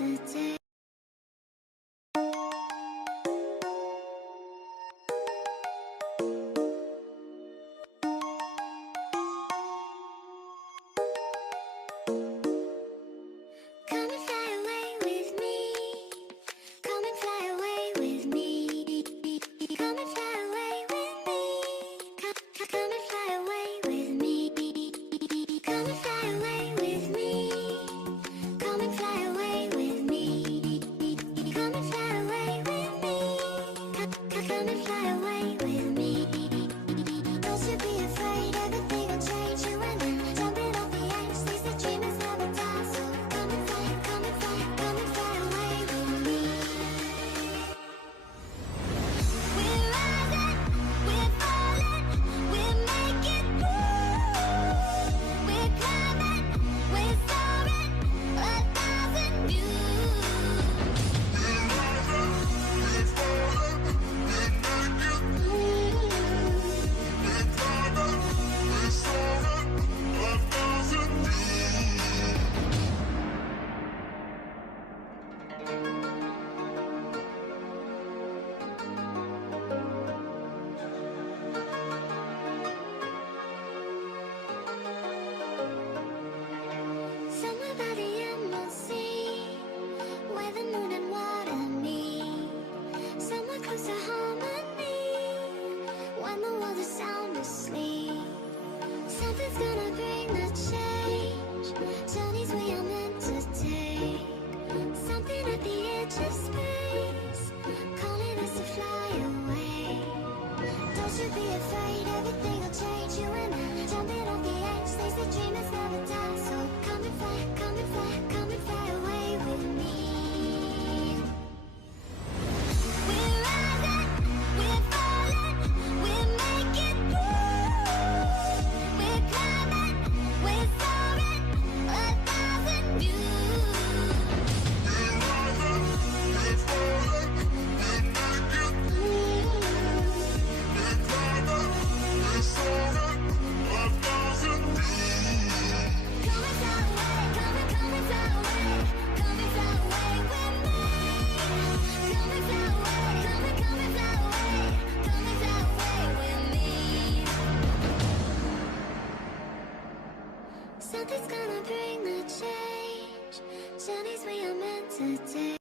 to take. Come and fly away with me. Come and fly away with me. Come and fly away with me. Come and fly away with me. Come and fly away with me. Come and fly away with me. Come and fly away with me. Come and fly away with me. Don't you be afraid, everything will change. You and I, jumping off the edge. They say dreamers never die, so come and fly, come and fly, come and fly away with me. We're rising, we're falling, we're making moves. We're climbing, we're soaring, 1,000 views. We're rising, we're falling, we're making moves. We're climbing, we're soaring, 1,000 Somewhere by the emerald sea, where the moon and water meet. Somewhere close to harmony, when the world is sound asleep. Something's gonna bring the change, journeys we are meant to take. Something at the edge of space, calling us to fly away. Don't you be afraid, everything will change. You and I, jumping off the edge. They say dreamers never die, so come and fly, come and fly, come and fly away with me. We're rising, we're falling, we're making moves. We're climbing, we're soaring, 1,000 views. We're rising, we're falling, we're making moves. We're climbing, we're soaring, 1,000 views. Come and fly away, come and fly away, come and fly away with me. Come and fly away, come and fly away, come and fly away with me. Something's gonna bring the change, journeys we are meant to take.